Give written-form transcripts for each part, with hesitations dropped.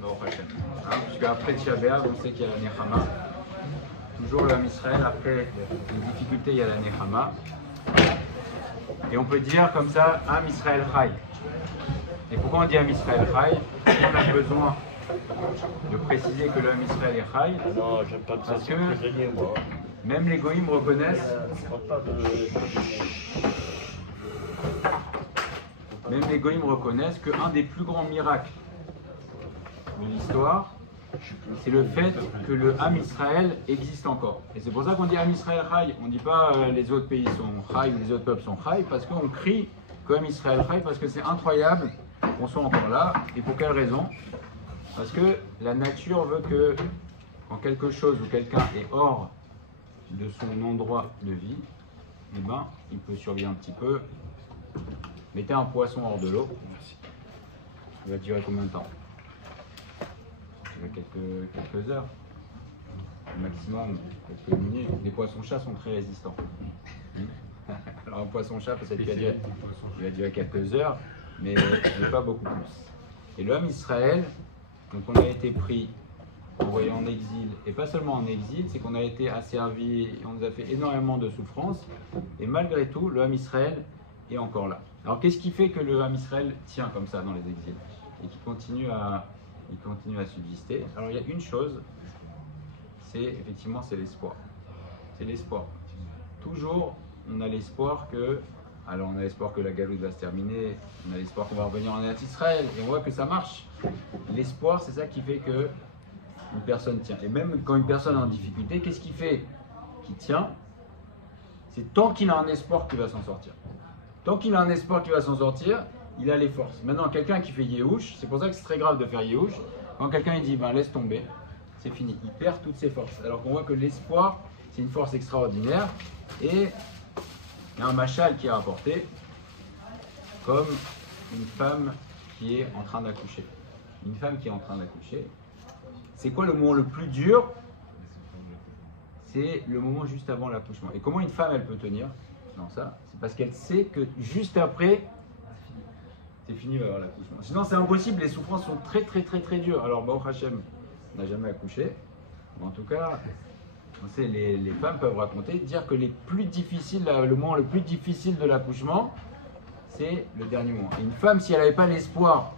Baruch Hashem. Puisque après Tisha B'Av, on sait qu'il y a la Nechama. Toujours le Ham Israël, après les difficultés, il y a la Nechama. Et on peut dire comme ça, Ham Israël Chai. Et pourquoi on dit Ham Israël Chai? On a besoin de préciser que le Ham Israël est Chai. Non, j'aime pas Parce que moi. même les Goïms reconnaissent. Même les Goïms reconnaissent qu'un des plus grands miracles de l'histoire, c'est le fait que le Ham Israël existe encore. Et c'est pour ça qu'on dit Ham Israël Chai. On ne dit pas les autres pays sont Chai ou les autres peuples sont Chai, parce qu'on crie que Ham Israël Chai, parce que c'est incroyable qu'on soit encore là. Et pour quelle raison? Parce que la nature veut que quand quelque chose ou quelqu'un est hors de son endroit de vie, eh ben, il peut survivre un petit peu. Mettez un poisson hors de l'eau. Il va durer combien de temps? Quelques heures, au maximum, quelques minutes. Les poissons-chats sont très résistants. Alors un poisson-chat, peut-être qu'il va durer quelques heures, mais pas beaucoup plus. Et le Ham Israël, donc on a été pris, envoyé en exil, et pas seulement en exil, c'est qu'on a été asservi, on nous a fait énormément de souffrances, et malgré tout, le Ham Israël est encore là. Alors qu'est-ce qui fait que le Ham Israël tient comme ça dans les exils, et qu'il continue à subsister? Alors il y a une chose, c'est effectivement c'est l'espoir. C'est l'espoir. Toujours on a l'espoir que, alors on a l'espoir que la galoute va se terminer, on a l'espoir qu'on va revenir en Eretz Israël, et on voit que ça marche. L'espoir, c'est ça qui fait que une personne tient. Et même quand une personne est en difficulté, qu'est-ce qui fait qu'il tient? C'est tant qu'il a un espoir qu'il va s'en sortir. Tant qu'il a un espoir qu'il va s'en sortir, il a les forces. Maintenant, quelqu'un qui fait Yehush, c'est pour ça que c'est très grave de faire Yehush. Quand quelqu'un il dit ben, laisse tomber, c'est fini. Il perd toutes ses forces. Alors qu'on voit que l'espoir, c'est une force extraordinaire. Et il y a un machal qui est rapporté comme une femme qui est en train d'accoucher. Une femme qui est en train d'accoucher. C'est quoi le moment le plus dur? C'est le moment juste avant l'accouchement. Et comment une femme elle peut tenir dans ça? C'est parce qu'elle sait que juste après, c'est fini l'accouchement. Sinon c'est impossible, les souffrances sont très très très très dures. Alors Baruch Hashem n'a jamais accouché. Mais en tout cas, on sait, les femmes peuvent raconter, dire que les plus difficiles, le moment le plus difficile de l'accouchement, c'est le dernier moment. Et une femme, si elle n'avait pas l'espoir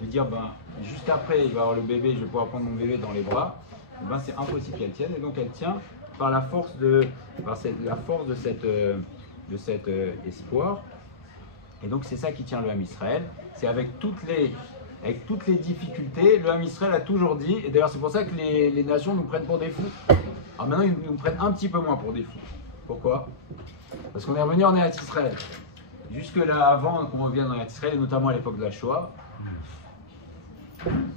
de dire ben, juste après il va avoir le bébé, je vais pouvoir prendre mon bébé dans les bras, ben, c'est impossible qu'elle tienne. Et donc elle tient par la force de cet espoir. Et donc c'est ça qui tient le Ham Israël. C'est avec toutes les difficultés, le Ham Israël a toujours dit, et d'ailleurs c'est pour ça que les nations nous prennent pour des fous. Alors maintenant ils nous prennent un petit peu moins pour des fous. Pourquoi? Parce qu'on est revenu en Eretz Israël. Jusque là, avant qu'on revienne en Eretz Israël, et notamment à l'époque de la Shoah.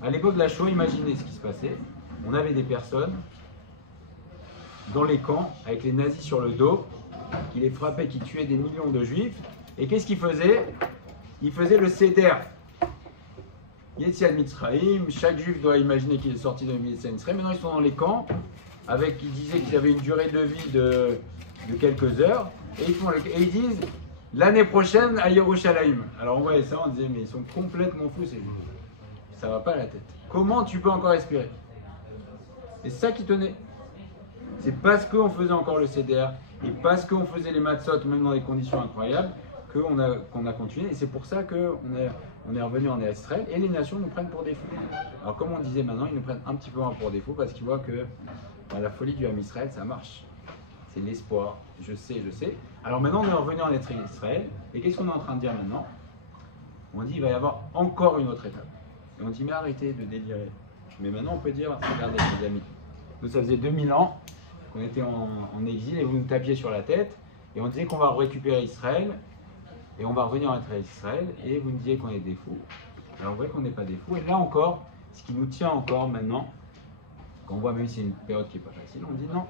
À l'époque de la Shoah, imaginez ce qui se passait. On avait des personnes dans les camps, avec les nazis sur le dos, qui les frappaient, qui tuaient des millions de juifs. Et qu'est-ce qu'ils faisaient? Ils faisaient le Seder. Yetziat Mitzrayim, chaque juif doit imaginer qu'il est sorti de Yetziat Mitzrayim. Maintenant, ils sont dans les camps, ils disaient qu'ils avaient une durée de vie de quelques heures. Et ils disent, l'année prochaine à Yerushalayim. Alors on voyait ça, on disait, mais ils sont complètement fous, ces juifs. Ça va pas à la tête. Comment tu peux encore respirer? Et c'est ça qui tenait. C'est parce qu'on faisait encore le CDR et parce qu'on faisait les matzot, même dans des conditions incroyables, qu'on a continué. Et c'est pour ça qu'on est revenu en Israël et les nations nous prennent pour des fous. Alors comme on disait maintenant, ils nous prennent un petit peu moins pour des fous parce qu'ils voient que la folie du Ham Israël, ça marche. C'est l'espoir. Je sais. Alors maintenant, on est revenu en Israël. Et qu'est-ce qu'on est en train de dire maintenant? On dit qu'il va y avoir encore une autre étape. Et on dit, mais arrêtez de délirer. Mais maintenant, on peut dire, regardez les amis, nous, ça faisait 2000 ans qu'on était en exil et vous nous tapiez sur la tête. Et on disait qu'on va récupérer Israël et on va revenir en Israël et vous nous disiez qu'on est des fous. Alors, on voit qu'on n'est pas des fous. Et là encore, ce qui nous tient encore maintenant, quand on voit même si c'est une période qui n'est pas facile, on dit non,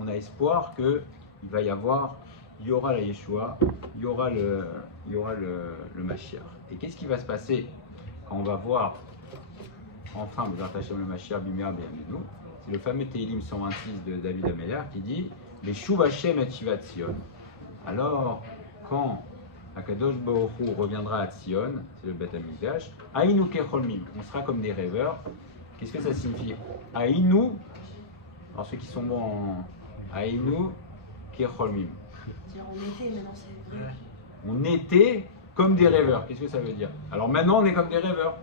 on a espoir qu'il va y aura la Yeshua, il y aura le Mashiach. Et qu'est-ce qui va se passer quand on va voir enfin le Mashiach Bimea B'Yaminu? C'est le fameux Tehillim 126 de David Ameller qui dit les Shuv Hashem et Shivat Tzion. Alors, quand Akadosh Baruch Hu reviendra à Tzion, c'est le Beth Hamikdash, Aïnu Kecholmim, on sera comme des rêveurs, Qu'est-ce que ça signifie? Aïnou, alors ceux qui sont bons en Aïnou, Kecholmim. On était, maintenant c'est vrai. On était comme des rêveurs. Qu'est-ce que ça veut dire? Alors maintenant on est comme des rêveurs.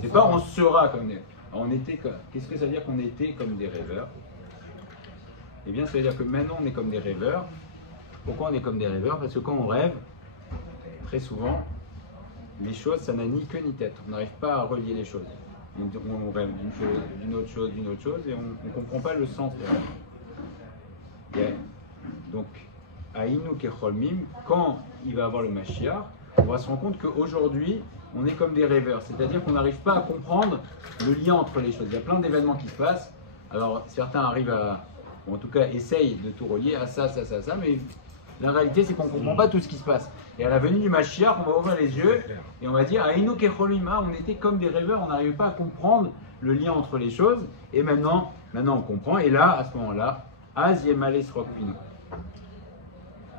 C'est pas on sera comme des. On était comme. Qu'est-ce que ça veut dire qu'on était comme des rêveurs? Eh bien ça veut dire que maintenant on est comme des rêveurs. Pourquoi on est comme des rêveurs? Parce que quand on rêve, très souvent, les choses ça n'a ni queue ni tête. On n'arrive pas à relier les choses. On rêve d'une chose, d'une autre chose et on ne comprend pas le sens de la vie. Donc, Aïnou Kecholmim, quand il va avoir le Mashiach, on va se rendre compte qu'aujourd'hui, on est comme des rêveurs. C'est-à-dire qu'on n'arrive pas à comprendre le lien entre les choses. Il y a plein d'événements qui se passent. Alors, certains arrivent à, ou en tout cas, essayent de tout relier à ça, mais la réalité, c'est qu'on ne comprend pas tout ce qui se passe. Et à la venue du Mashiach, on va ouvrir les yeux et on va dire Aïnou Kecholmim, on était comme des rêveurs, on n'arrivait pas à comprendre le lien entre les choses. Et maintenant on comprend. Et là, à ce moment-là, Az Yemale Srokpinu.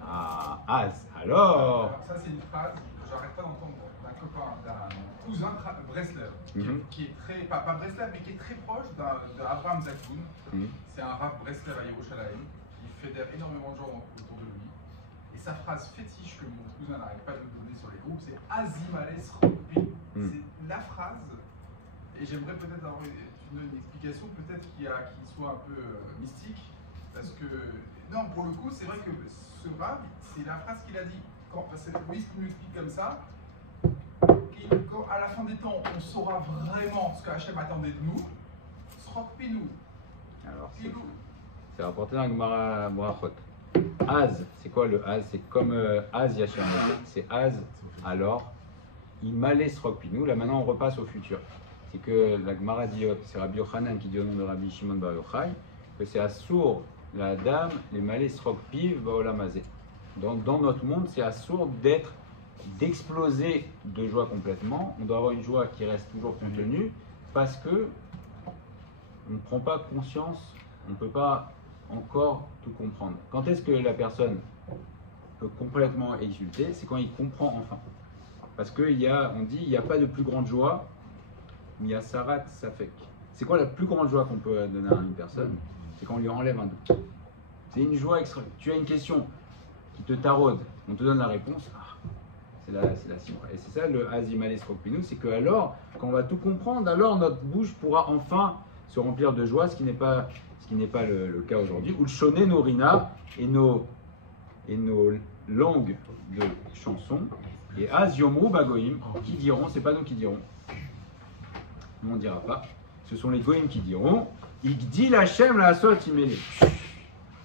Ah, Az. Alors. Ça, c'est une phrase que j'arrête pas d'entendre d'un copain, d'un cousin Breslev, qui est très, pas Breslev, mais qui est très proche d'Abraham Zaktoun. C'est un rap Breslev à Yerushalayim, qui fédère énormément de gens autour de lui. Et sa phrase fétiche que mon cousin n'arrête pas de me donner sur les groupes, c'est Azimales Rokpin. C'est la phrase, et j'aimerais peut-être avoir une explication, peut-être qui soit un peu mystique, parce que, non, pour le coup, c'est vrai que ce rap, c'est la phrase qu'il a dit. Parce que Moïse nous explique comme ça, quand à la fin des temps, on saura vraiment ce que Hachem attendait de nous, Srokpinu. Alors, c'est rapporté dans Gemara Brachot. Az, c'est quoi le Az? C'est comme Az Yachem. C'est Az, alors, Imale Srokpinu. Là maintenant on repasse au futur. C'est que la Gemara dit, c'est Rabbi Yochanan qui dit au nom de Rabbi Shimon Bar Yochai, que c'est Assour, la dame, les Malé Srokpiv, Baolamazé. Dans notre monde, c'est assourd d'exploser de joie complètement. On doit avoir une joie qui reste toujours contenue parce que on ne prend pas conscience, on ne peut pas encore tout comprendre. Quand est-ce que la personne peut complètement exulter? C'est quand il comprend enfin. Parce qu'on dit, il n'y a pas de plus grande joie, mais il y a Sarat Safek. C'est quoi la plus grande joie qu'on peut donner à une personne? C'est quand on lui enlève un doute. C'est une joie extrême. Tu as une question qui te taraude, on te donne la réponse, c'est la simra. Et c'est ça le Azimales Rokpinu, c'est que alors, quand on va tout comprendre, alors notre bouche pourra enfin se remplir de joie, ce qui n'est pas le cas aujourd'hui, où le shoné norina et nos langues de chansons, et Az Yomru Bagoïm, qui diront, c'est pas nous qui dirons, nous on ne dira pas, ce sont les Goïm qui diront, Igdil Hashem la Asot Imele.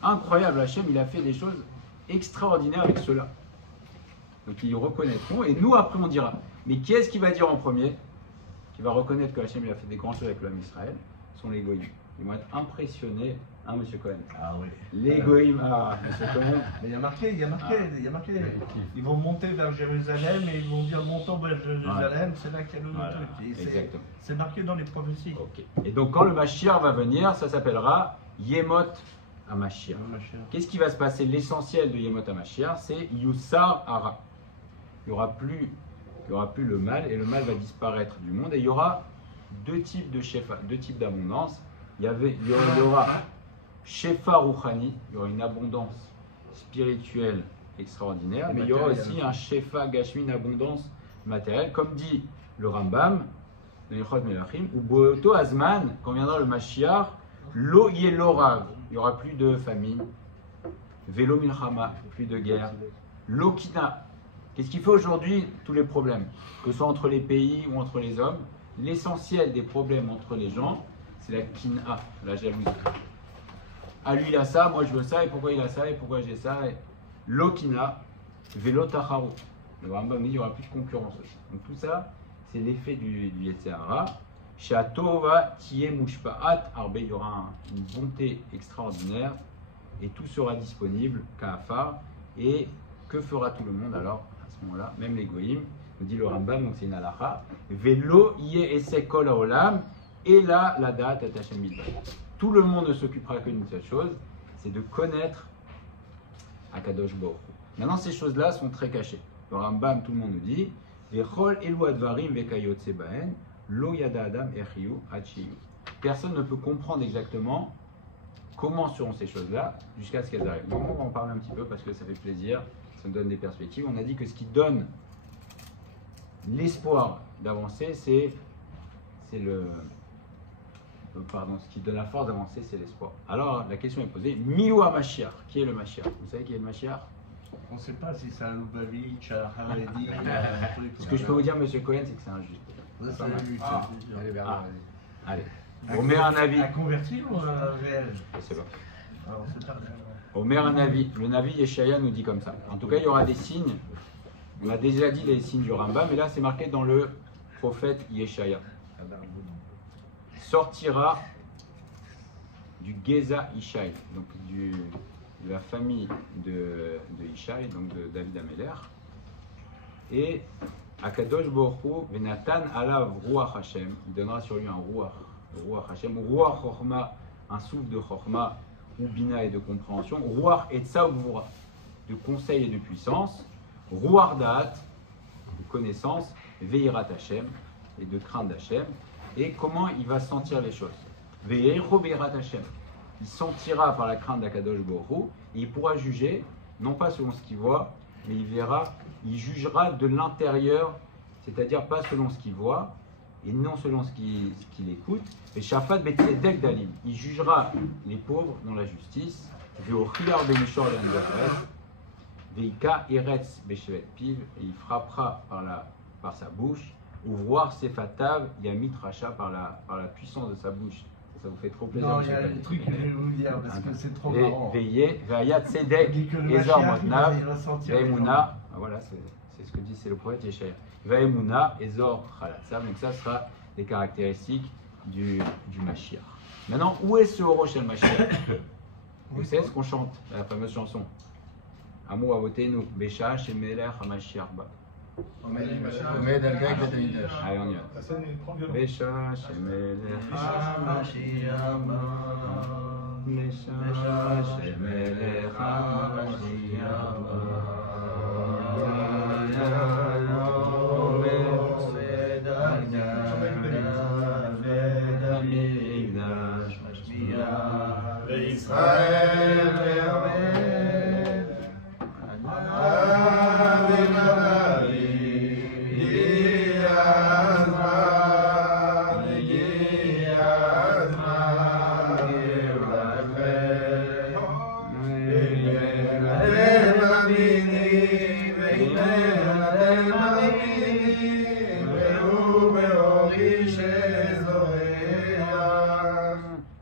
Incroyable, Hashem, il a fait des choses extraordinaires avec cela. Donc ils reconnaîtront, et nous après on dira. Mais qui est-ce qui va dire en premier? Qui va reconnaître que Hashem il a fait des grands choses avec l'homme Israël? Ce sont les Goïm. Ils vont être impressionnés, hein, monsieur Cohen? Ah oui. Les Goïm, monsieur Cohen. Mais il y a marqué. Ils vont monter vers Jérusalem et ils vont dire montons vers Jérusalem, c'est là qu'il y a le truc. Exactement. C'est marqué dans les prophéties. Okay. Et donc quand le Mashiach va venir, ça s'appellera Yemot HaMashiach. Qu'est-ce qui va se passer? L'essentiel de Yemot HaMashiach, c'est Yussar Hara. Il n'y aura plus le mal, et le mal va disparaître du monde, et il y aura deux types de shefa, deux types d'abondance. Il y aura shefa rouchani, il y aura une abondance spirituelle extraordinaire, mais il y aura aussi un shefa gashmi, une abondance matérielle, comme dit le Rambam, le Yichot Melachim, ou Boto Azman, quand viendra le Mashiach, lo yelorav, il n'y aura plus de famine, velo milchama, plus de guerre, lokina. Qu'est-ce qui fait aujourd'hui tous les problèmes? Que ce soit entre les pays ou entre les hommes, l'essentiel des problèmes entre les gens, c'est la kina, la jalousie. Ah, lui il a ça, moi je veux ça, et pourquoi il a ça, et pourquoi j'ai ça, et... Lokina, velo tacharu. Le Rambam dit qu'il n'y aura plus de concurrence aussi. Donc tout ça, c'est l'effet du Yetzer Hara. Shatova tiye mushpa'at arbe, il y aura une bonté extraordinaire, et tout sera disponible, ka'afar, et que fera tout le monde alors? Là, même les goïms, nous dit le Rambam, donc c'est une halakha, velo yé esekol haolam, et là la date est Hashem bilbad. Tout le monde ne s'occupera que d'une seule chose, c'est de connaître Akadosh Baruch Hu. Maintenant ces choses-là sont très cachées. Le Rambam, tout le monde nous dit, vechol elu advarim vekayotse baen, Lo yada adam echiyu hachiyu. Personne ne peut comprendre exactement comment seront ces choses-là jusqu'à ce qu'elles arrivent. Donc on va en parler un petit peu parce que ça fait plaisir, ça nous donne des perspectives. On a dit que ce qui donne l'espoir d'avancer, c'est le... Pardon, ce qui donne la force d'avancer, c'est l'espoir. Alors la question est posée, Miou Mashiach, qui est le Mashiach? Vous savez qui est le Mashiach? On ne sait pas si c'est un Lubavitch, un Haredi, un truc. Ce que je peux vous dire, monsieur Cohen, c'est que c'est injuste. C'est un but. Allez, Bernard, Ah. Allez, on met un avis. Un converti ou un réel? Je sais pas. Alors, c'est pas On met un avis. Le Navi Yeshaya nous dit comme ça. En tout cas, il y aura des signes. On a déjà dit les signes du Rambam, mais là, c'est marqué dans le prophète Yeshaya. Sortira du Geza Ishai, donc de la famille de Ishai, donc de David Améler. Et Akadosh Baruch Hu Venatan Alav Ruach Hashem, il donnera sur lui un Ruach Hashem, Ruach Chorma, un souffle de Chorma, ou Bina et de compréhension, Ruach Etza Uvura, de conseil et de puissance, Ruach Da'at, de connaissance, Veirat Hashem, et de crainte d'Hashem. Et comment il va sentir les choses? Veirat Hashem. Il sentira par la crainte d'Akadosh Baruch Hu, et il pourra juger, non pas selon ce qu'il voit, mais il jugera de l'intérieur, c'est-à-dire pas selon ce qu'il voit, et non selon ce qu'il écoute. Et Shafat Betzedek Dalim, il jugera les pauvres dans la justice. Veochiar Benishor Le'anzaret, Veika Eretz Beshevet Piv, et il frappera par sa bouche. Ouvroir Sefatav Yamit Racha, par la puissance de sa bouche. Ça vous fait trop plaisir. Non, il y a un truc que je vais vous dire parce que c'est trop marrant. Veillez, Veillat Tzedek, Ezor Motnav, Veimuna, voilà, c'est ce que dit, c'est le prophète Yeshaya. Veimuna, Ezor Chalatzav, donc ça sera les caractéristiques du Mashiach. Maintenant, où est ce Orosh el Mashiach? Vous savez ce qu'on chante, la fameuse chanson Amou Avotenu, Besha, Shemeler, Hamashiach Ba. Omed al Gag Betamidash. Allez, on y va. Besha, Shemeler, Hamashiach Ba. Besha, Shemeler, Hamashiach Ba.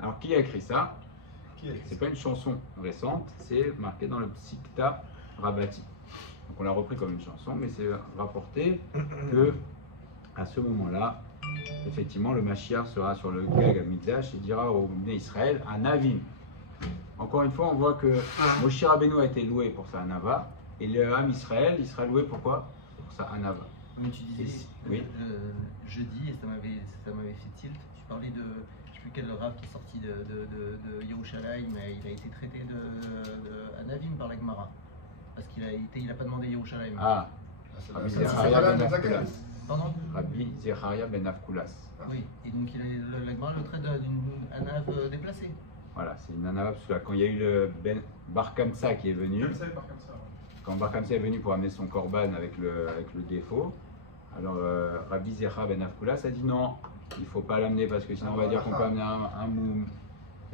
Alors, qui a écrit ça? C'est pas une chanson récente, c'est marqué dans le Psikta Rabati. Donc on l'a repris comme une chanson, mais c'est rapporté que à ce moment-là, effectivement, le Mashiach sera sur le Gag à Mikdash et dira au Bnei Israël un Avim. Encore une fois, on voit que Moshe Rabbeinu a été loué pour sa Anava, et le Ham Israël, il sera loué pourquoi? Pour sa Anava. Mais tu disais, oui. Jeudi, et ça m'avait fait tilt, tu parlais de, je sais plus quel rave qui est sorti de Yerushalayim, mais il a été traité de Anavim par la Gemara. Parce qu'il a pas demandé Yerushalayim. Ah, Rabbi Zecharia ben Avkulas. Pardon? Rabbi Zecharia ben Avkulas. Oui, et donc la Gemara le traite d'une Anav déplacée. Voilà, c'est une Anava, parce que quand il y a eu le Bar Kamsa qui est venu, quand Bar Kamsa est venu pour amener son korban avec le défaut, alors Rabbi Zecha ben Avkulas a dit non, il ne faut pas l'amener parce que sinon on va dire qu'on peut amener un moum.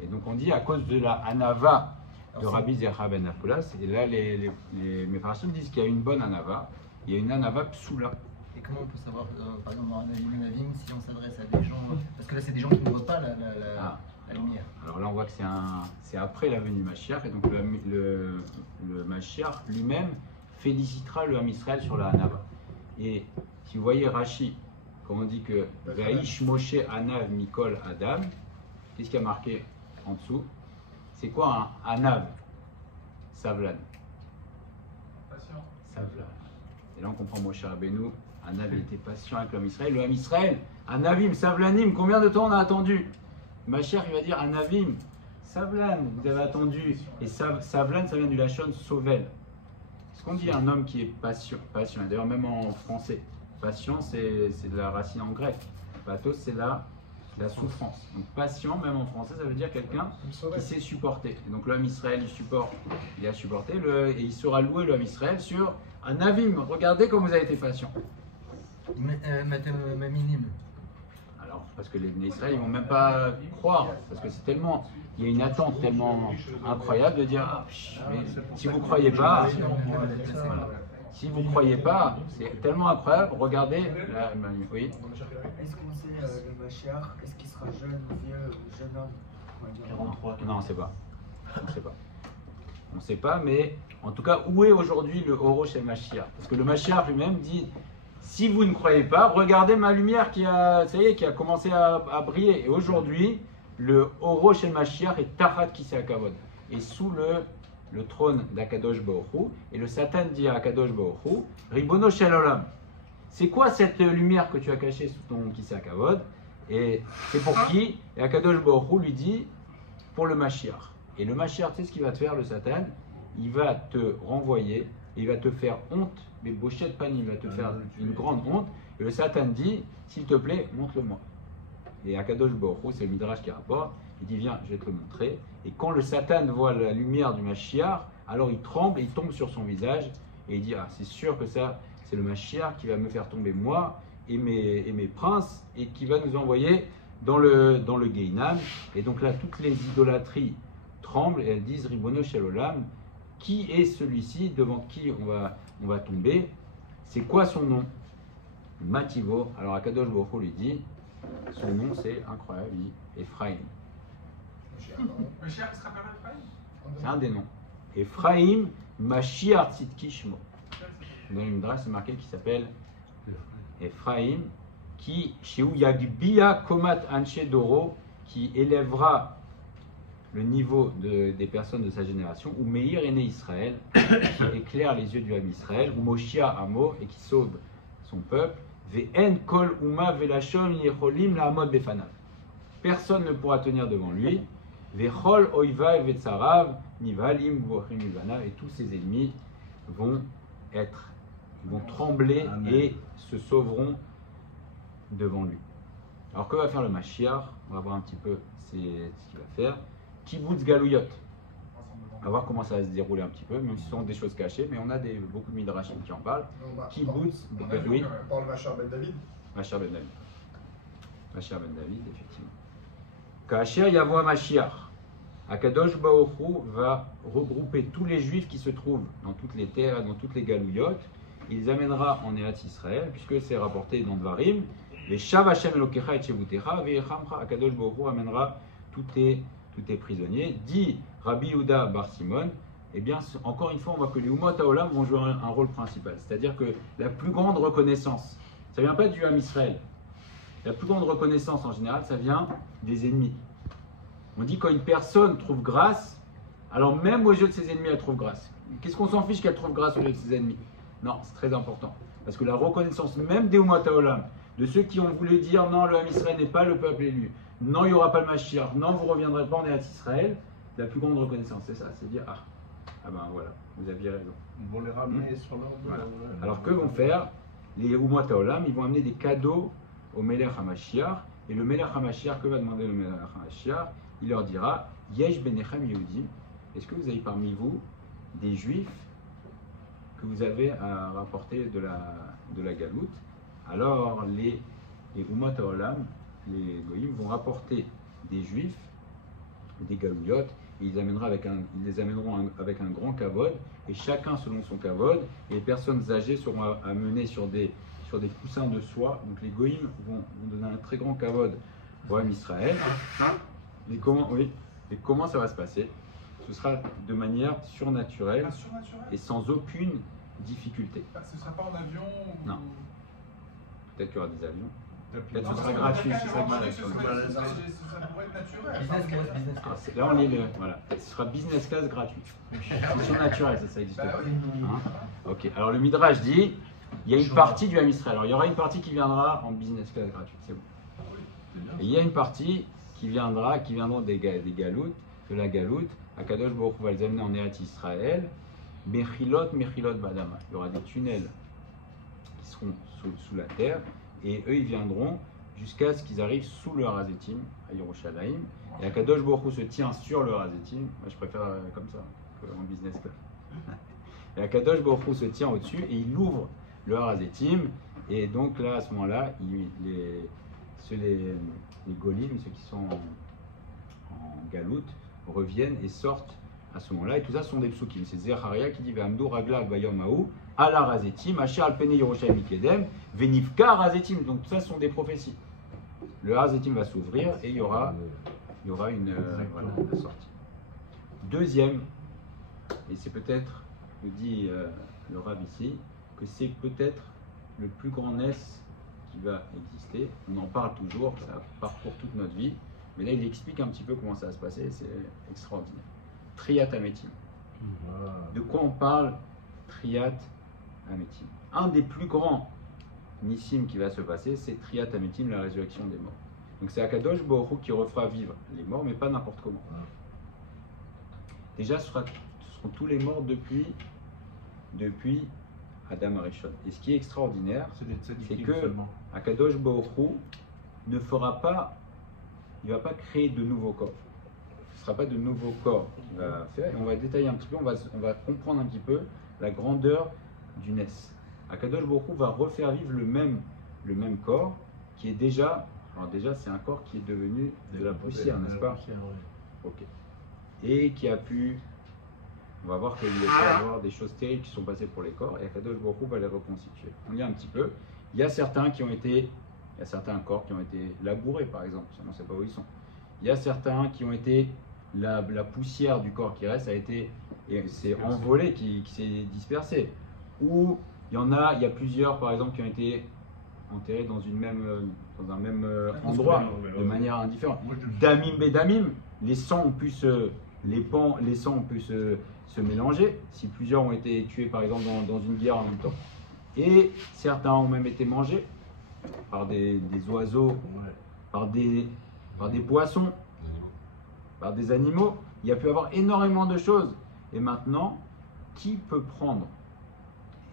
Et donc on dit à cause de la Anava de Rabbi Zecha ben Avkulas, et là les Mefarshim disent qu'il y a une bonne Anava, il y a une Anava psoula. Et comment on peut savoir, par exemple dans Anavim, si on s'adresse à des gens, parce que là c'est des gens qui ne voient pas la lumière. Alors là on voit que c'est après la venue Mashiach, et donc le Mashiach lui-même félicitera le Ham Israël sur la Anava. Et si vous voyez Rashi, quand on dit que Vaïsh Moshe Anav Mikol Adam, qu'est-ce qui a marqué en dessous? C'est quoi un Anav? Savlan. Patient. Savlan. Et là on comprend Moshe Rabbeinu, Anav était patient avec l'homme Israël. Le Ham Israël, Anavim, Savlanim, combien de temps on a attendu? Mashiach il va dire Anavim, Savlan, vous avez attendu. Et Savlan ça vient du Lachon Sovel. Ce qu'on dit un homme qui est patient, d'ailleurs même en français, patient c'est de la racine en grec. Pathos, c'est la souffrance. Donc patient, même en français, ça veut dire quelqu'un qui sait supporter. Et donc l'homme Israël, il a supporté, et il sera loué l'homme Israël sur un avim. Regardez comme vous avez été patient. Alors, parce que les Israël, ils vont même pas croire, parce que c'est tellement, il y a une attente tellement incroyable de dire, ah, mais si vous croyez pas, voilà. Si vous ne croyez pas, c'est tellement incroyable, regardez, oui. Est-ce qu'on sait le Mashiach, est-ce qu'il sera jeune ou vieux ou jeune homme? 43. Non, on ne sait pas. On ne sait pas. On ne sait pas, mais en tout cas, où est aujourd'hui le Orosh et Mashiach? Parce que le Mashiach lui-même dit, si vous ne croyez pas, regardez ma lumière qui a commencé à briller. Et aujourd'hui, le Orosh et Mashiach est Tachat Kisei Kavod. Et sous le trône d'Akadosh Baruch Hu, et le Satan dit à Akadosh Baruch Hu, Ribono Shel Olam. C'est quoi cette lumière que tu as cachée sous ton Kisei Kavod? Et c'est pour qui? Et Akadosh Baruch Hu lui dit, pour le Mashiach. Et le Mashiach, tu sais ce qu'il va te faire, le Satan? Il va te renvoyer, il va te faire honte, mais Bochet Pani, il va te faire une grande honte. Et le Satan dit, s'il te plaît, montre-le-moi. Et Akadosh Baruch Hu, c'est le Midrash qui rapporte, il dit, viens, je vais te le montrer. Et quand le Satan voit la lumière du Mashiach, alors il tremble et il tombe sur son visage. Et il dit, ah, c'est sûr que ça, c'est le Mashiach qui va me faire tomber moi et mes princes, et qui va nous envoyer dans le Gehinam. Et donc là, toutes les idolâtries tremblent et elles disent, Ribono Shel Olam, qui est celui-ci devant qui on va tomber? C'est quoi son nom? Mativo. Alors Akadosh Baruch Hu lui dit, son nom c'est incroyable, il dit Ephraim. Mashiach sera pas Ephraim? C'est un des noms. Ephraim Mashiach Tzidki Shmo. Dans le Midrash, c'est marqué qui s'appelle Ephraim, qui Sheu Yagbia Komat Anshe Doro, qui élèvera le niveau des personnes de sa génération, ou Meir Ene Israël, qui éclaire les yeux du Ham Israël, ou Moshia Amo, et qui sauve son peuple. Ve'en kol uma velashon yecholim la'amod befanav. Personne ne pourra tenir devant lui. Ve'chol oivav ve'tzarav nivalim vochim ivanav. Et tous ses ennemis vont trembler et se sauveront devant lui. Alors que va faire le Mashiach? On va voir un petit peu ce qu'il va faire. Kibbutz Galouyot. On va voir comment ça va se dérouler un petit peu, même si ce sont des choses cachées, mais on a beaucoup de midrashim qui en parlent. Kibbutz, oui. Par le Machar Ben David. Machar Ben David. Machar Ben David, effectivement. Kacher Yavoa Mashiach. Akadosh Baruch Hu va regrouper tous les juifs qui se trouvent dans toutes les terres, dans toutes les galouillottes. Il les amènera en Eretz Israël, puisque c'est rapporté dans Dvarim. Les Shav Hashem Elokecha et Shevutecha, Ve'echamcha. Akadosh Baruch Hu amènera tous tes prisonniers. Dit Rabbi Yehuda Bar Simon, eh bien, encore une fois, on voit que les Umot Haolam vont jouer un rôle principal. C'est-à-dire que la plus grande reconnaissance, ça ne vient pas du Ham Israël. La plus grande reconnaissance, en général, ça vient des ennemis. On dit quand une personne trouve grâce, alors même aux yeux de ses ennemis, elle trouve grâce. Qu'est-ce qu'on s'en fiche qu'elle trouve grâce aux yeux de ses ennemis? Non, c'est très important. Parce que la reconnaissance même des Umot Haolam, de ceux qui ont voulu dire non, le Ham Israël n'est pas le peuple élu, non, il n'y aura pas le Mashiach, non, vous ne reviendrez pas en Eretz Israël, la plus grande reconnaissance, c'est ça, c'est dire ah ben voilà, vous aviez raison. Ils vont les ramener sur leur dos. Voilà. Alors que vont faire les Umot Haolam? Ils vont amener des cadeaux au Melech HaMashiach, et le Melech HaMashiach, que va demander le Melech HaMashiach? Il leur dira, Yesh Benechem Yehudim, est-ce que vous avez parmi vous des Juifs que vous avez à rapporter de la Galoute? Alors les Umot Haolam, les Goïms vont rapporter des Juifs, des Galouillottes, et ils les amèneront avec un grand kavod, et chacun selon son kavod, et les personnes âgées seront amenées sur des coussins de soie. Donc les Goïms vont donner un très grand kavod au Ham Israël. Et comment ça va se passer? Ce sera de manière surnaturelle et sans aucune difficulté. Ce ne sera pas en avion ou... Non. Peut-être qu'il y aura des avions. Peut-être que ce sera gratuit. Ça pourrait être naturel. Business class. Là, on est voilà. Ce sera business class gratuit. C'est surnaturel, ça existe pas. Hein? Ok. Alors le Midrash dit, il y a une partie du Ham Israël. Alors il y aura une partie qui viendra en business class gratuit. C'est bon. Et il y a une partie qui viendront des galoutes, de la galoute. Akadosh Baruch Hu va les amener en Eretz Israël. Mechilot Badama. Il y aura des tunnels qui seront sous la terre. Et eux, ils viendront jusqu'à ce qu'ils arrivent sous le Har HaZeitim, à Yerushalayim. Et Akadosh Baruch Hu se tient sur le Har HaZeitim. Moi, je préfère comme ça, en business club. Et Akadosh Baruch Hu se tient au-dessus et il ouvre le Har HaZeitim. Et donc là, à ce moment-là, les Golim, ceux qui sont en galoute, reviennent et sortent à ce moment-là. Et tout ça sont des psukim. C'est Zecharia qui dit Ve'amdu ragla bayom hahu al Har HaZeitim, asher al pnei Yerushalayim mikedem, ve'nifka Har HaZeitim. Donc tout ça sont des prophéties. Le Har HaZeitim va s'ouvrir et il y aura une sortie. Deuxième, et c'est peut-être, me dit le Rav ici, que c'est peut-être le plus grand Nes qui va exister. On en parle toujours, ça parcourt toute notre vie, mais là il explique un petit peu comment ça va se passer, c'est extraordinaire. Triat Ametim. De quoi on parle? Triat Ametim. Un des plus grands Nissim qui va se passer, c'est Triat Ametim, la résurrection des morts. Donc c'est Akadosh Baruch Hu qui refera vivre les morts, mais pas n'importe comment. Déjà, ce seront tous les morts depuis Adam Arishon. Et ce qui est extraordinaire, c'est que Akadosh Baruch Hu ne fera pas, il ne va pas créer de nouveaux corps. Ce ne sera pas de nouveaux corps qu'il va faire. Et on va détailler un petit peu, on va comprendre un petit peu la grandeur du Nes. Akadosh Baruch Hu va refaire vivre le même corps qui est déjà, alors déjà c'est un corps qui est devenu de la poussière, n'est-ce pas? Ok. Et qui a pu, on va voir qu'il y avoir des choses terribles qui sont passées pour les corps et Akadosh Baruch Hu va les reconstituer. On lit un petit peu. Il y a certains corps qui ont été labourés par exemple, on ne sait pas où ils sont. Il y a certains qui ont été, la poussière du corps qui reste s'est envolée, qui s'est dispersée. Ou il y a plusieurs par exemple qui ont été enterrés dans un même endroit de manière indifférente. Damim bedamim, les sangs ont pu se mélanger, si plusieurs ont été tués par exemple dans une guerre en même temps. Et certains ont même été mangés par des oiseaux, par des poissons, par des animaux. Il y a pu avoir énormément de choses. Et maintenant, qui peut prendre?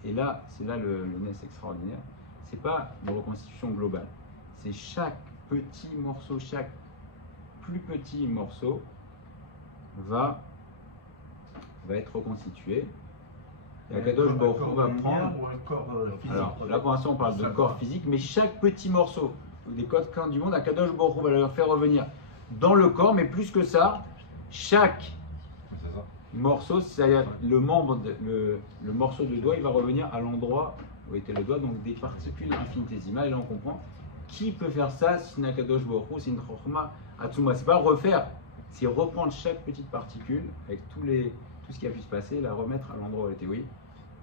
Et là, c'est là le Nes extraordinaire. C'est pas une reconstitution globale. C'est chaque petit morceau, chaque plus petit morceau va être reconstitué. Et Akadosh Baruch Hu va prendre. Alors là pour l'instant on parle de corps physique, mais chaque petit morceau des quatre coins du monde, Akadosh Baruch Hu va le faire revenir dans le corps, mais plus que ça, chaque morceau, c'est-à-dire le morceau de doigt, il va revenir à l'endroit où était le doigt, donc des particules infinitésimales. Et là on comprend qui peut faire ça, c'est une Akadosh Baruch Hu, c'est une Chochma Atzuma. C'est pas refaire, c'est reprendre chaque petite particule avec tout ce qui a pu se passer, la remettre à l'endroit où elle était. Oui.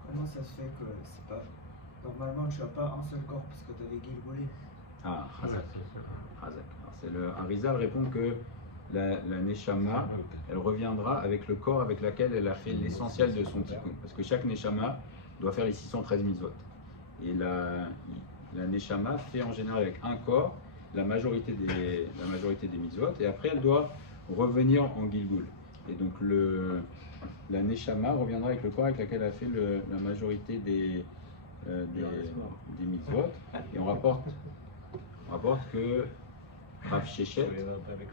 Comment ça se fait que c'est pas. Normalement, tu n'as pas un seul corps parce que tu avais Gilgulé. Ah, Hazak. Alors Arizal répond que la Neshama, elle reviendra avec le corps avec lequel elle a fait l'essentiel de son tikkun. Parce que chaque Neshama doit faire les 613 mitzvot. Et la Neshama fait en général avec un corps la majorité des mitzvot. Et après, elle doit revenir en Gilgul. Et donc la Neshama reviendra avec le corps avec lequel elle a fait la majorité des mitzvot. Et on rapporte que Rav Shechet,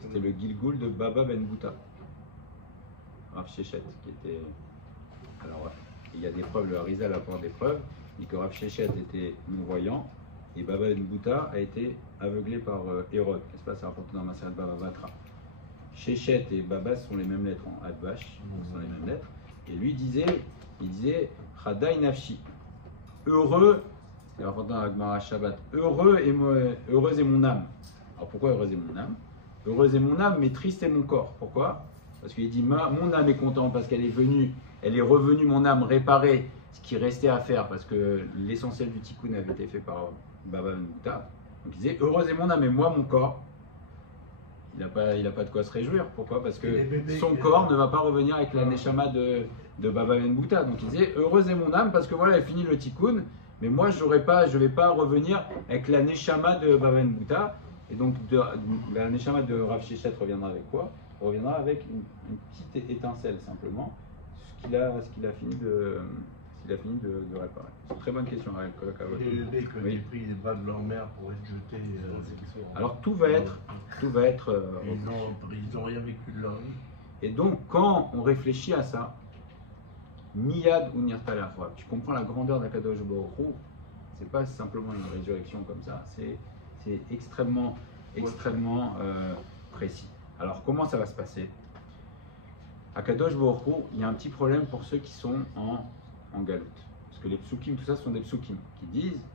c'était le Gilgul de Baba Ben Bouta. Rav Shechet, qui était. Alors, il y a des preuves, le Harizal apporte des preuves, dit que Rav Shechet était non-voyant et Baba Ben Bouta a été aveuglé par Hérode. N'est-ce pas, ça rapporte dans Maseret Baba Batra. Shechet et Baba sont les mêmes lettres en Advash, sont les mêmes lettres. Et lui il disait Chadai Nafshi, heureux, c'est rapporté dans Agmara Shabbat, heureuse est mon âme. Alors pourquoi heureuse est mon âme? Heureuse est mon âme, mais triste est mon corps. Pourquoi? Parce qu'il dit mon âme est contente parce qu'elle est revenue, mon âme, réparer ce qui restait à faire, parce que l'essentiel du tikkun avait été fait par Baba Ben Bouta. Donc il disait heureuse est mon âme, et moi, mon corps, il n'a pas de quoi se réjouir. Pourquoi? Parce que son corps ne va pas revenir avec la neshama de Baba Ben Bouta. Donc il disait heureuse est mon âme parce que voilà, elle finit le tikkun, mais moi je ne vais pas revenir avec la neshama de Baba Ben Bouta. Et donc la neshama de Rav Shechet reviendra avec quoi? Reviendra avec une petite étincelle simplement, ce qu'il a fini il a fini de réparer? C'est une très bonne question, Ariel. Et les bébés qui ont été pris des bras de leur mère pour être jetés. Alors tout va être. Ils n'ont rien vécu de leur vie. Et donc, quand on réfléchit à ça, Miyad ou Nirtala, tu comprends la grandeur d'Akadosh Baruch Hu, c'est pas simplement une résurrection comme ça, c'est extrêmement précis. Alors, comment ça va se passer? Akadosh Baruch Hu, il y a un petit problème pour ceux qui sont en galoute. Parce que les psukim, tout ça, ce sont des psukim qui disent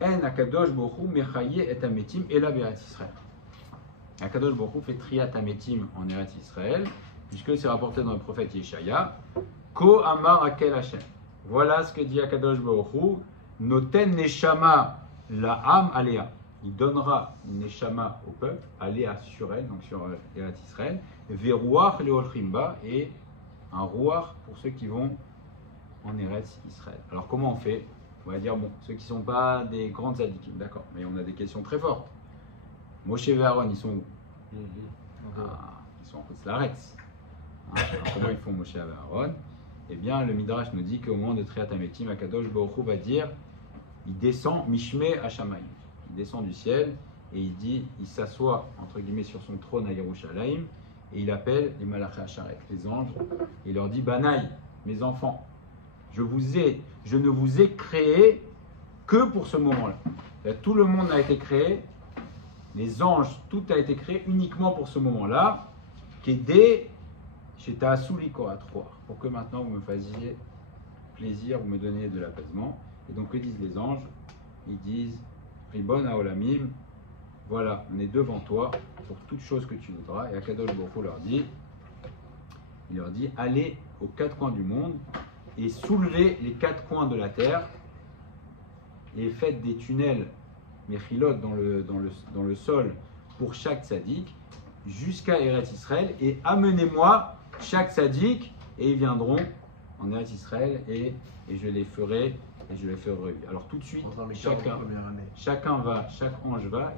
En Akadosh Baruch Hu mechaye et ametim ela be'eretz Israël. Akadosh Baruch Hu fait triat ametim en Eretz Israël, puisque c'est rapporté dans le prophète Yeshaya, Ko amar akel Hashem. Voilà ce que dit Akadosh Baruch Hu, Noten neshama la am aléa. Il donnera une neshama au peuple, aléa sur elle, donc sur Eretz Israël, veruach leolchimba, et un ruach pour ceux qui vont en Eretz Israël. Alors comment on fait? On va dire, bon, ceux qui ne sont pas des grandes tzadikim, d'accord, mais on a des questions très fortes. Moshe et Aaron, ils sont où? Ils sont en Chutz La'aretz. Alors comment ils font Moshe et Aaron? Eh bien, le Midrash nous dit qu'au moment de Triat Hametim, Akadosh Baruch Hu va dire, il descend Mishmeh Hashamayim. Il descend du ciel et il dit, il s'assoit entre guillemets sur son trône à Yerushalayim et il appelle les Malachei Hasharet, les anges, et il leur dit, Banaï, mes enfants, je ne vous ai créé que pour ce moment-là. Tout le monde a été créé, les anges, tout a été créé uniquement pour ce moment-là, qu'aider chez Ta'asuli Koratroir, pour que maintenant vous me fassiez plaisir, vous me donniez de l'apaisement. Et donc que disent les anges? Ils disent Ribon Haolamim, voilà, on est devant toi pour toute chose que tu voudras. Et Akadosh Baruch Hu leur dit, allez aux quatre coins du monde et soulevez les quatre coins de la terre et faites des tunnels Mechilot dans le sol pour chaque tzaddik jusqu'à Eretz Israël et amenez-moi chaque tzaddik et ils viendront en Eretz Israël et je les ferai revivre. Alors tout de suite, chaque ange va,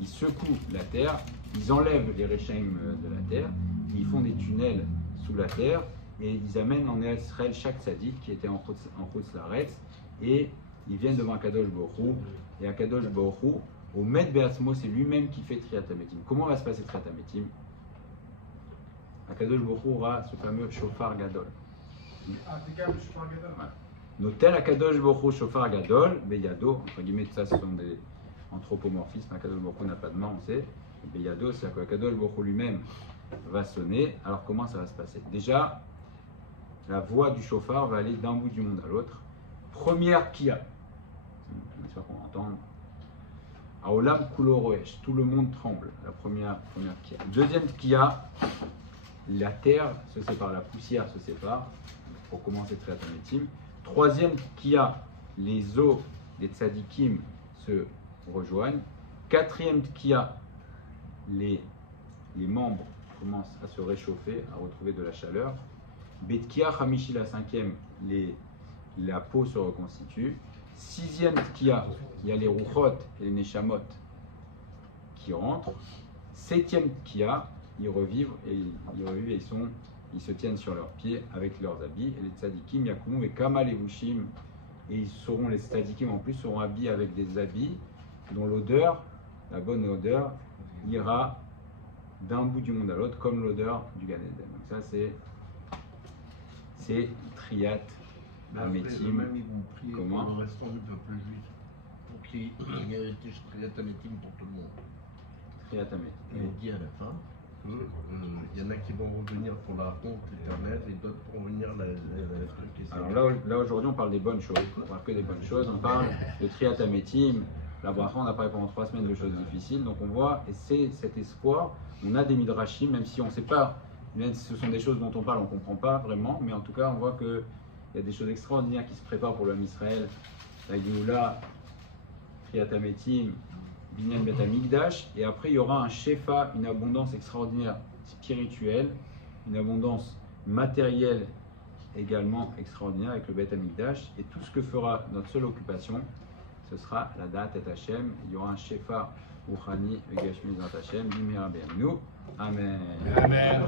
il secoue la terre, ils enlèvent les Rechaim de la terre, ils font des tunnels sous la terre et ils amènent en Eretz Israël chaque tzaddik qui était en Chutz La'aretz et ils viennent devant Akadosh Baruch Hu et Akadosh Baruch Hu, au Med Be'atzmo, c'est lui-même qui fait Triat Hametim. Comment va se passer Triat Hametim? Akadosh Baruch Hu aura ce fameux Shofar Gadol. C'est quand même le Shofar Gadol. Notel Akadosh Baruch Hu Shofar Gadol, Beyado, entre guillemets, tout ça ce sont des anthropomorphismes. Akadosh Baruch Hu n'a pas de main, on sait. Beyado, c'est-à-dire qu'Akadosh Baruch Hu lui-même va sonner. Alors comment ça va se passer? Déjà, la voix du Shofar va aller d'un bout du monde à l'autre. Première Kia. J'espère qu'on va entendre. Aolam Kulo Roesh, tout le monde tremble. La première Kia. Deuxième Kia, la terre se sépare, la poussière se sépare. Pour commencer Triat Hametim. Troisième Kia, les os des tzadikim se rejoignent. Quatrième Kia, les membres commencent à se réchauffer, à retrouver de la chaleur. Betkia Hamishi, la cinquième, la peau se reconstitue. Sixième Tkia, il y a les Ruchot et les Neshamot qui rentrent. Septième Tkia, ils revivent et ils se tiennent sur leurs pieds avec leurs habits. Et les tzadikim, Yakum et Kamal et Vushim, et les tzadikim en plus seront habillés avec des habits dont l'odeur, la bonne odeur, ira d'un bout du monde à l'autre comme l'odeur du Gan Eden. Donc ça c'est Triat Hametim. Même ils vont prier pour Comment? le restant du peuple juif pour qu'il y ait Triat Hametim pour tout le monde. Triat Hametim. Et on dit à la fin il y en a qui vont revenir pour la honte éternelle et d'autres pour venir la truc. Alors là aujourd'hui on parle des bonnes choses, on parle que des bonnes choses, on parle de Triat Hametim, la bracha on a parlé pendant 3 semaines de choses difficiles, donc on voit, et c'est cet espoir, on a des midrashim, même si on ne sait pas, même si ce sont des choses dont on parle, on ne comprend pas vraiment, mais en tout cas on voit qu'il y a des choses extraordinaires qui se préparent pour l'homme Israël, la Géoula, Triat Hametim, Binyan Bet Hamikdash, et après il y aura un shefa, une abondance extraordinaire spirituelle, une abondance matérielle également extraordinaire avec le Bet Hamikdash, et tout ce que fera notre seule occupation, ce sera la date et Hashem. Il y aura un shefa Rouhani et Gashmi Zat Hashem, Bimira Be'amnu. Amen. Amen.